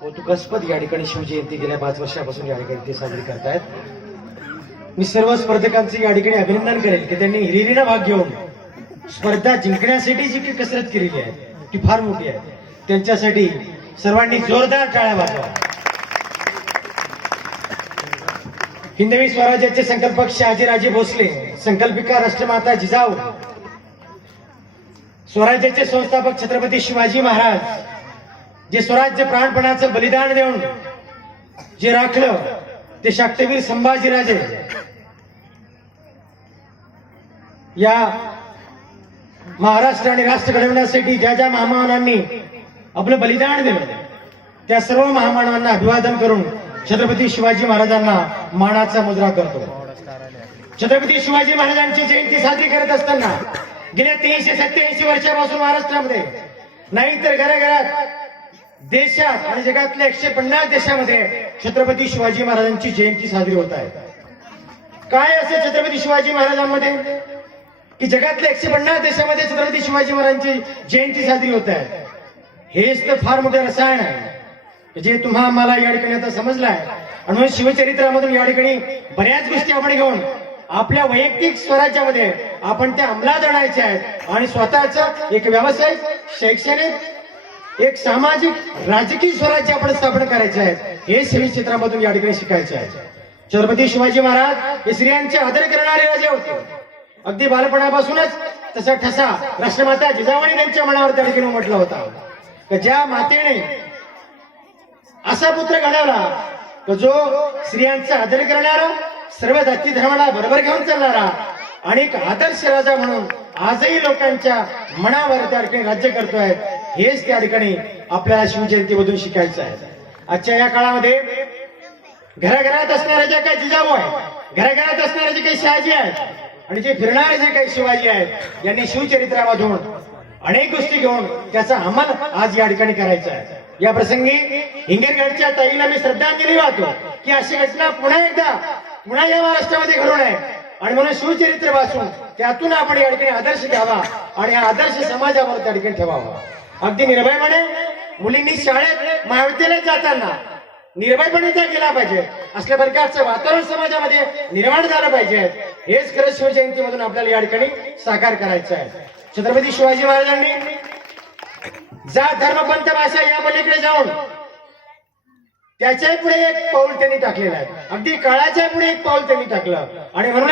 कौतुकास्पद या ठिकाणी शिवजयंती गेल्या पाच वर्षापासून या ठिकाणी ते साजरी करतायत. मी सर्व स्पर्धकांचे या ठिकाणी अभिनंदन करेल की त्यांनी हिरिरीनं भाग घेऊन स्पर्धा जिंकण्यासाठी जी काही कसरत केलेली आहे ती फार मोठी आहे. त्यांच्यासाठी सर्वांनी जोरदार टाळ्या वाजवा. हिंदवी स्वराज्याचे संकल्पक शहाजीराजे भोसले संकल्पिका राष्ट्रमाता जिजाऊ स्वराज्याचे संस्थापक छत्रपती शिवाजी महाराज जे स्वराज्य प्राणपणाचं बलिदान देऊन जे राखलं ते शाक्तवीर संभाजीराजे. या महाराष्ट्र आणि राष्ट्र घडवण्यासाठी ज्या ज्या महामानांनी आपलं बलिदान दिलं त्या सर्व महामानवांना अभिवादन करून छत्रपती शिवाजी महाराजांना मानाचा मुद्रा करतो. छत्रपती शिवाजी महाराजांची जयंती साजरी करत असताना गेल्या तीनशे सत्याऐंशी वर्षापासून महाराष्ट्रामध्ये नाहीतर घराघरात देशात आणि जगातल्या एकशे पन्नास देशामध्ये छत्रपती शिवाजी महाराजांची जयंती साजरी होत आहे. काय असे छत्रपती शिवाजी महाराजांमध्ये? की जगातल्या एकशे पन्नास देशामध्ये छत्रपती शिवाजी महाराजांची जयंती साजरी होत आहे. हेच तर फार मोठे रसायन आहे. जे तुम्हा आम्हाला या ठिकाणी आता समजलाय आणि म्हणून शिवचरित्रामधून या ठिकाणी बऱ्याच गोष्टी आपण घेऊन आपल्या वैयक्तिक स्वराज्यामध्ये आपण त्या अंमलात आणायच्या आहेत. आणि स्वतःच एक व्यावसायिक शैक्षणिक एक सामाजिक राजकीय स्वराज्य आपण स्थापन करायचे आहेत. हे श्री चित्रामधून या ठिकाणी शिकायचे आहे छत्रपती शिवाजी महाराज हे स्त्रियांचे आदर करणारे राजे होते. अगदी बालपणापासूनच तसा ठसा राष्ट्रमाता जिजावणी त्यांच्या मनावर त्या ठिकाणी म्हटला होता. ज्या मातेने असा पुत्र घडवला जो स्त्रियांचा आदर करणारा सर्व जाती धर्माला बरोबर घेऊन चालणारा आणि एक आदर्श राजा म्हणून आजही लोकांच्या मनावर त्या ठिकाणी राज्य करतोय. हेच त्या ठिकाणी आपल्याला शिवजयंतीमधून शिकायचं आहे. आजच्या या काळामध्ये घराघरात असणाऱ्या ज्या काही जिजाबू आहेत घराघरात असणारे जे काही शहाजी आहेत आणि जे फिरणारे जे काही शिवाजी आहेत यांनी शिवचरित्रामधून अनेक गोष्टी घेऊन त्याचा अंमल आज या ठिकाणी करायचा आहे. या प्रसंगी हिंगणगडच्या ताईला मी श्रद्धांजली वाहतो की अशी घटना पुन्हा एकदा पुन्हा या महाराष्ट्रामध्ये घडू नये. आणि म्हणून शिवचरित्र वाचून त्यातून आपण या ठिकाणी आदर्श घ्यावा आणि हा आदर्श समाजावर त्या ठिकाणी ठेवावा. अगदी निर्भयपणे मुलींनी शाळेत महाविद्यालयात जाताना निर्भयपणे त्या गेला पाहिजे. असल्या प्रकारचं वातावरण समाजामध्ये निर्माण झालं पाहिजे. हेच खरं शिवजयंतीमधून आपल्याला या ठिकाणी साकार करायचं आहे. छत्रपती शिवाजी महाराजांनी जात धर्म पंथ भाषा या पलीकडे जाऊन त्याच्याही पुढे एक पाऊल त्यांनी टाकलेलं आहे. अगदी काळाच्या पुढे एक पाऊल त्यांनी टाकलं. आणि म्हणून